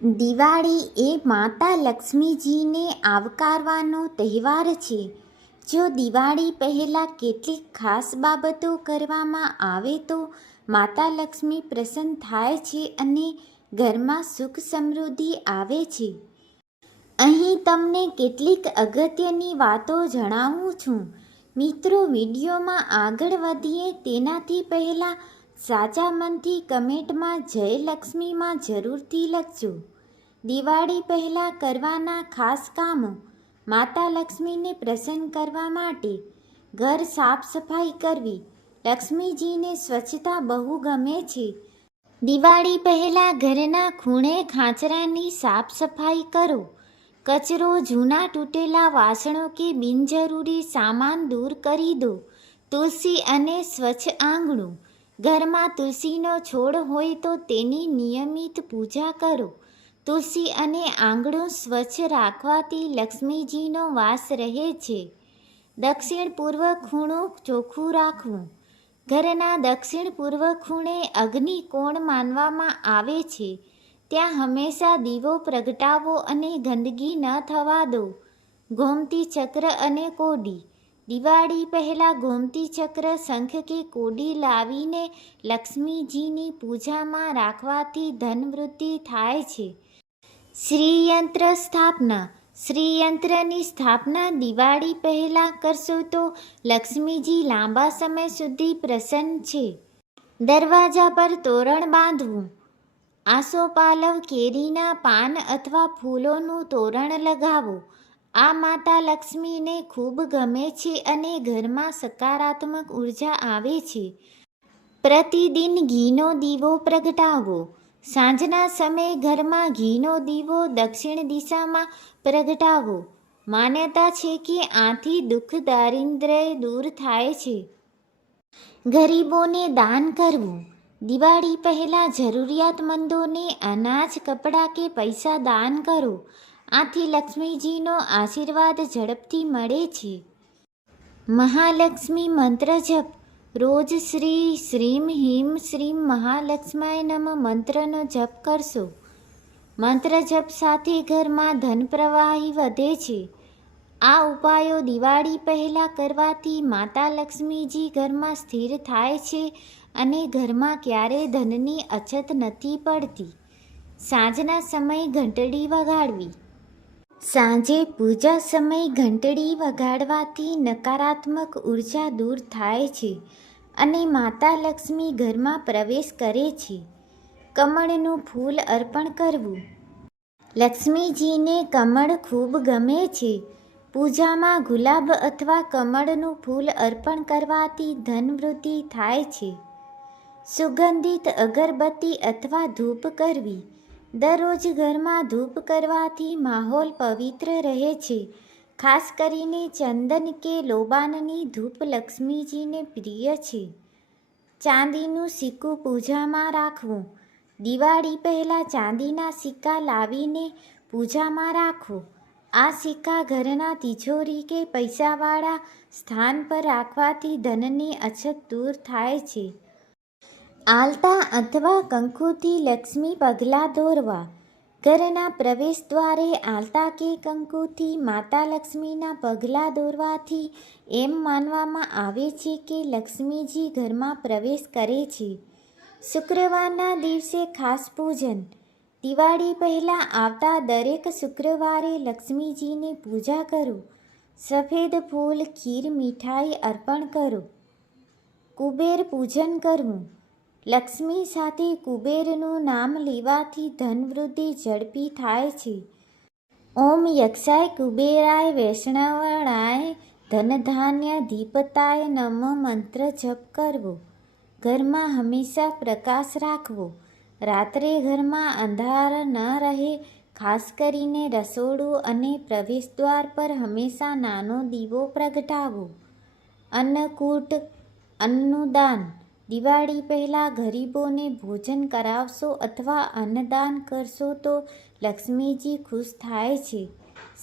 દિવાળી એ માતા લક્ષ્મીજીને આવકારવાનો તહેવાર છે. જો દિવાળી પહેલાં કેટલીક ખાસ બાબતો કરવામાં આવે તો માતા લક્ષ્મી પ્રસન્ન થાય છે અને ઘરમાં સુખ સમૃદ્ધિ આવે છે. અહીં તમને કેટલીક અગત્યની વાતો જણાવું છું. મિત્રો, વિડીયોમાં આગળ વધીએ તેનાથી પહેલાં સાચા મનથી કમેન્ટમાં જય જરૂરથી લખજો. દિવાળી પહેલાં કરવાના ખાસ કામો માતા લક્ષ્મીને પ્રસન્ન કરવા માટે ઘર સાફ સફાઈ કરવી લક્ષ્મીજીને સ્વચ્છતા બહુ ગમે છે. દિવાળી પહેલાં ઘરના ખૂણે ખાંચરાની સાફ સફાઈ કરો. કચરો જૂના તૂટેલા વાસણો કે બિનજરૂરી સામાન દૂર કરી દો. તુલસી અને સ્વચ્છ આંગણું ઘરમાં તુલસીનો છોડ હોય તો તેની નિયમિત પૂજા કરો. તુલસી અને આંગણું સ્વચ્છ રાખવાથી લક્ષ્મીજીનો વાસ રહે છે. દક્ષિણ પૂર્વ ખૂણું ચોખ્ખું રાખવું. ઘરના દક્ષિણ પૂર્વ ખૂણે અગ્નિ કોણ માનવામાં આવે છે? ત્યાં હંમેશા દીવો પ્રગટાવો અને ગંદકી ન થવા દો. ગોમતી ચક્ર અને કોડી. દિવાળી પહેલાં ગોમતી ચક્ર શંખ કે કોડી લાવીને લક્ષ્મીજીની પૂજામાં રાખવાથી ધનવૃદ્ધિ થાય છે. શ્રીયંત્ર સ્થાપના. શ્રીયંત્રની સ્થાપના દિવાળી પહેલાં કરશો તો લક્ષ્મીજી લાંબા સમય સુધી પ્રસન્ન છે. દરવાજા પર તોરણ બાંધવું. આસોપાલવ કેરીના પાન અથવા ફૂલોનું તોરણ લગાવો. આ માતા લક્ષ્મીને ખૂબ ગમે છે અને ઘરમાં સકારાત્મક ઊર્જા આવે છે. પ્રતિદિન ઘીનો દીવો પ્રગટાવો. સાંજના સમયે ઘરમાં ઘીનો દીવો દક્ષિણ દિશામાં પ્રગટાવો. માન્યતા છે કે આથી દુઃખ દારિદ્ર્ય દૂર થાય છે. ગરીબોને દાન કરવું. દિવાળી પહેલાં જરૂરિયાતમંદોને અનાજ, કપડાં કે પૈસા દાન કરો. આથી લક્ષ્મીજીનો આશીર્વાદ ઝડપથી મળે છે. મહાલક્ષ્મી મંત્ર જપ. રોજ શ્રી શ્રીમ હિમ શ્રીમ મહાલક્ષ્માય નમ મંત્રનો જપ કરશો. મંત્ર જપ સાથે ઘરમાં ધન પ્રવાહી વધે છે. આ ઉપાયો દિવાળી પહેલાં કરવાથી માતા લક્ષ્મીજી ઘરમાં સ્થિર થાય છે અને ઘરમાં ક્યારેય ધનની અછત નથી પડતી. સાંજના સમયે ઘંટડી વગાડવી. સાંજે પૂજા સમય ઘંટડી વગાડવાથી નકારાત્મક ઊર્જા દૂર થાય છે અને માતા લક્ષ્મી ઘરમાં પ્રવેશ કરે છે. કમળનું ફૂલ અર્પણ કરવું. લક્ષ્મીજીને કમળ ખૂબ ગમે છે. પૂજામાં ગુલાબ અથવા કમળનું ફૂલ અર્પણ કરવાથી ધનવૃદ્ધિ થાય છે. સુગંધિત અગરબત્તી અથવા ધૂપ કરવી. દરરોજ ઘરમાં ધૂપ કરવાથી માહોલ પવિત્ર રહે છે. ખાસ કરીને ચંદન કે લોબાનની ધૂપ લક્ષ્મીજીને પ્રિય છે. ચાંદીનું સિક્કું પૂજામાં રાખવું. દિવાળી પહેલાં ચાંદીના સિક્કા લાવીને પૂજામાં રાખો આ સિક્કા ઘરના તિજોરી કે પૈસાવાળા સ્થાન પર રાખવાથી ધનની અછત દૂર થાય છે. આલતા અથવા કંકુથી લક્ષ્મી પગલાં દોરવા. ઘરના પ્રવેશ દ્વારે આલતા કે કંકુથી માતા લક્ષ્મીના પગલાં દોરવાથી એમ માનવામાં આવે છે કે લક્ષ્મીજી ઘરમાં પ્રવેશ કરે છે. શુક્રવારના દિવસે ખાસ પૂજન. દિવાળી પહેલાં આવતા દરેક શુક્રવારે લક્ષ્મીજીની પૂજા કરો. સફેદ ફૂલ, ખીર, મીઠાઈ અર્પણ કરો. કુબેર પૂજન કરવું. લક્ષ્મી સાથે કુબેરનું નામ લેવાથી ધનવૃદ્ધિ ઝડપી થાય છે. ઓમ યક્ષાય કુબેરાય વૈષ્ણવણાય ધનધાન્ય દીપતાય નમ મંત્ર જપ કરવો. ઘરમાં હંમેશા પ્રકાશ રાખવો. રાત્રે ઘરમાં અંધાર ન રહે, ખાસ કરીને રસોડું અને પ્રવેશદ્વાર પર હંમેશા નાનો દીવો પ્રગટાવો. અન્નકૂટ, અન્નુદાન દાન દિવાળી પહેલાં ગરીબોને ભોજન કરાવશો અથવા અન્નદાન કરશો તો લક્ષ્મીજી ખુશ થાય છે.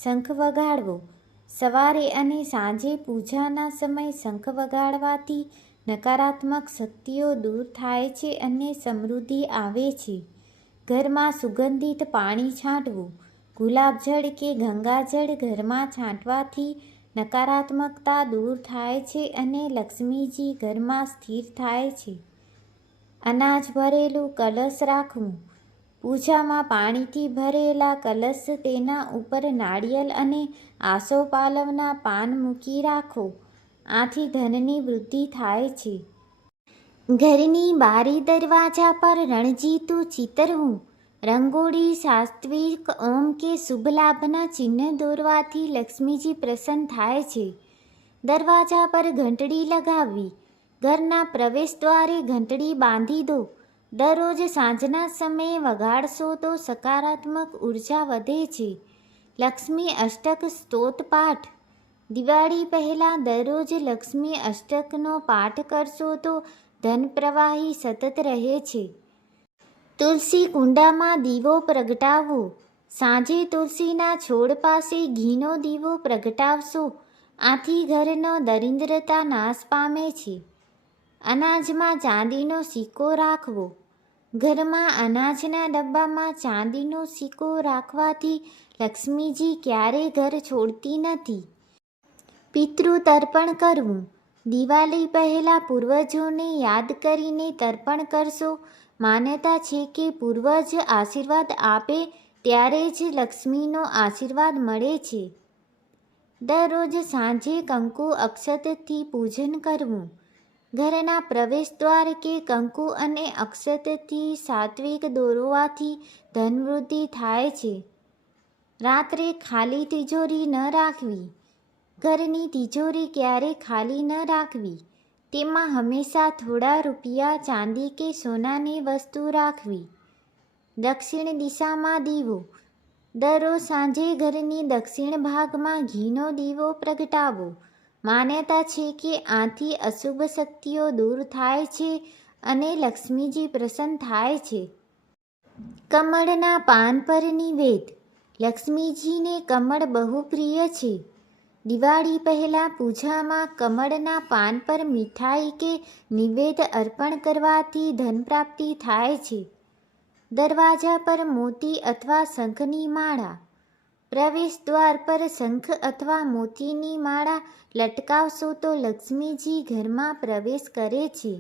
શંખ વગાડવો. સવારે અને સાંજે પૂજાના સમયે શંખ વગાડવાથી નકારાત્મક શક્તિઓ દૂર થાય છે અને સમૃદ્ધિ આવે છે. ઘરમાં સુગંધિત પાણી છાંટવું. ગુલાબજળ કે ગંગાજળ ઘરમાં છાંટવાથી નકારાત્મકતા દૂર થાય છે અને લક્ષ્મીજી ઘરમાં સ્થિર થાય છે. અનાજ ભરેલું કલશ રાખવું. પૂજામાં પાણીથી ભરેલા કલશ તેના ઉપર નાળિયેર અને આસોપાલવના પાન મૂકી રાખો. આથી ધનની વૃદ્ધિ થાય છે. ઘરની બારી દરવાજા પર રણજીતું ચિતરવું. રંગોળી સાત્વિક ઓમ કે શુભ લાભના ચિહ્ન દોરવાથી લક્ષ્મીજી પ્રસન્ન થાય છે. દરવાજા પર ઘંટડી લગાવવી. ઘરના પ્રવેશ દ્વારે ઘંટડી બાંધી દો. દરરોજ સાંજના સમયે વગાડશો તો સકારાત્મક ઊર્જા વધે છે. લક્ષ્મી અષ્ટક સ્તોત પાઠ. દિવાળી પહેલાં દરરોજ લક્ષ્મી અષ્ટકનો પાઠ કરશો તો ધન પ્રવાહી સતત રહે છે. તુલસી કુંડામાં દીવો પ્રગટાવવો સાંજે તુલસીના છોડ પાસે ઘીનો દીવો પ્રગટાવશો. આથી ઘરનો દરિદ્રતા નાશ પામે છે. અનાજમાં ચાંદીનો સિક્કો રાખવો. ઘરમાં અનાજના ડબ્બામાં ચાંદીનો સિક્કો રાખવાથી લક્ષ્મીજી ક્યારેય ઘર છોડતી નથી. પિતૃ તર્પણ કરવું. દિવાળી પહેલાં પૂર્વજોને યાદ કરીને તર્પણ કરશો. માન્યતા છે કે પૂર્વજ આશીર્વાદ આપે ત્યારે જ લક્ષ્મીનો આશીર્વાદ મળે છે. દરરોજ સાંજે કંકુ અક્ષતથી પૂજન કરવું. ઘરના પ્રવેશ દ્વાર કે કંકુ અને અક્ષતથી સાત્વિક દોરવાથી ધનવૃદ્ધિ થાય છે. રાત્રે ખાલી તિજોરી ન રાખવી. ઘરની તિજોરી ક્યારેય ખાલી ન રાખવી? તેમાં હંમેશા થોડા રૂપિયા ચાંદી કે સોનાની વસ્તુ રાખવી. દક્ષિણ દિશામાં દીવો. દરરોજ સાંજે ઘરની દક્ષિણ ભાગમાં ઘીનો દીવો પ્રગટાવો. માન્યતા છે કે આથી અશુભ શક્તિઓ દૂર થાય છે અને લક્ષ્મીજી પ્રસન્ન થાય છે. કમળના પાન પરની વેદ લક્ષ્મીજીને કમળ બહુ પ્રિય છે. દિવાળી પહેલાં પૂજામાં કમળના પાન પર મીઠાઈ કે નિવેદ અર્પણ કરવાથી ધન પ્રાપ્તિ થાય છે. દરવાજા પર મોતી અથવા શંખની માળા, પ્રવેશ દ્વાર પર શંખ અથવા મોતીની માળા લટકાવશો તો લક્ષ્મીજી ઘરમાં પ્રવેશ કરે છે.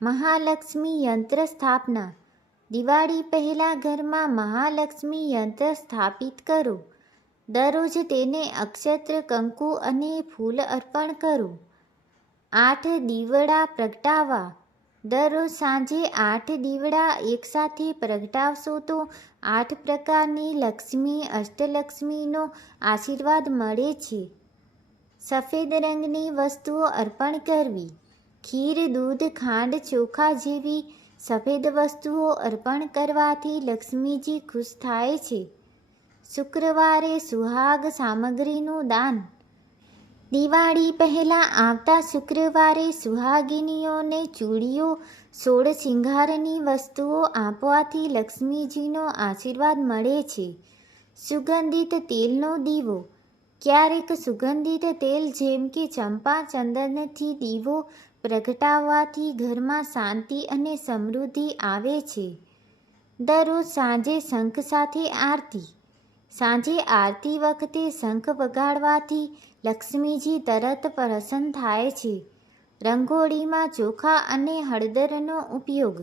મહાલક્ષ્મી યંત્ર સ્થાપના, દિવાળી પહેલાં ઘરમાં મહાલક્ષ્મી યંત્ર સ્થાપિત કરો. દરરોજ તેને અક્ષત્ર, કંકુ અને ફૂલ અર્પણ કરો. આઠ દીવડા પ્રગટાવા. દરરોજ સાંજે આઠ દીવડા એકસાથે પ્રગટાવશો તો આઠ પ્રકારની લક્ષ્મી, અષ્ટલક્ષ્મીનો આશીર્વાદ મળે છે. સફેદ રંગની વસ્તુઓ અર્પણ કરવી. ખીર, દૂધ, ખાંડ, ચોખા જેવી સફેદ વસ્તુઓ અર્પણ કરવાથી લક્ષ્મીજી ખુશ થાય છે. શુક્રવારે સુહાગ સામગ્રીનું દાન. દિવાળી પહેલાં આવતા શુક્રવારે સુહાગિનીઓને ચૂડીઓ, સોળ શિંગારની વસ્તુઓ આપવાથી લક્ષ્મીજીનો આશીર્વાદ મળે છે. સુગંધિત તેલનો દીવો. ક્યારેક સુગંધિત તેલ જેમ કે ચંપા, ચંદનથી દીવો પ્રગટાવવાથી ઘરમાં શાંતિ અને સમૃદ્ધિ આવે છે. દરરોજ સાંજે શંખ સાથે આરતી. સાંજે આરતી વખતે શંખ વગાડવાથી લક્ષ્મીજી તરત પ્રસન્ન થાય છે. રંગોળીમાં ચોખા અને હળદરનો ઉપયોગ.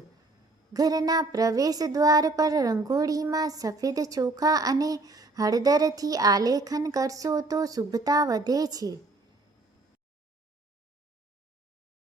ઘરના પ્રવેશ દ્વાર પર રંગોળીમાં સફેદ ચોખા અને હળદરથી આલેખન કરશો તો શુભતા વધે છે.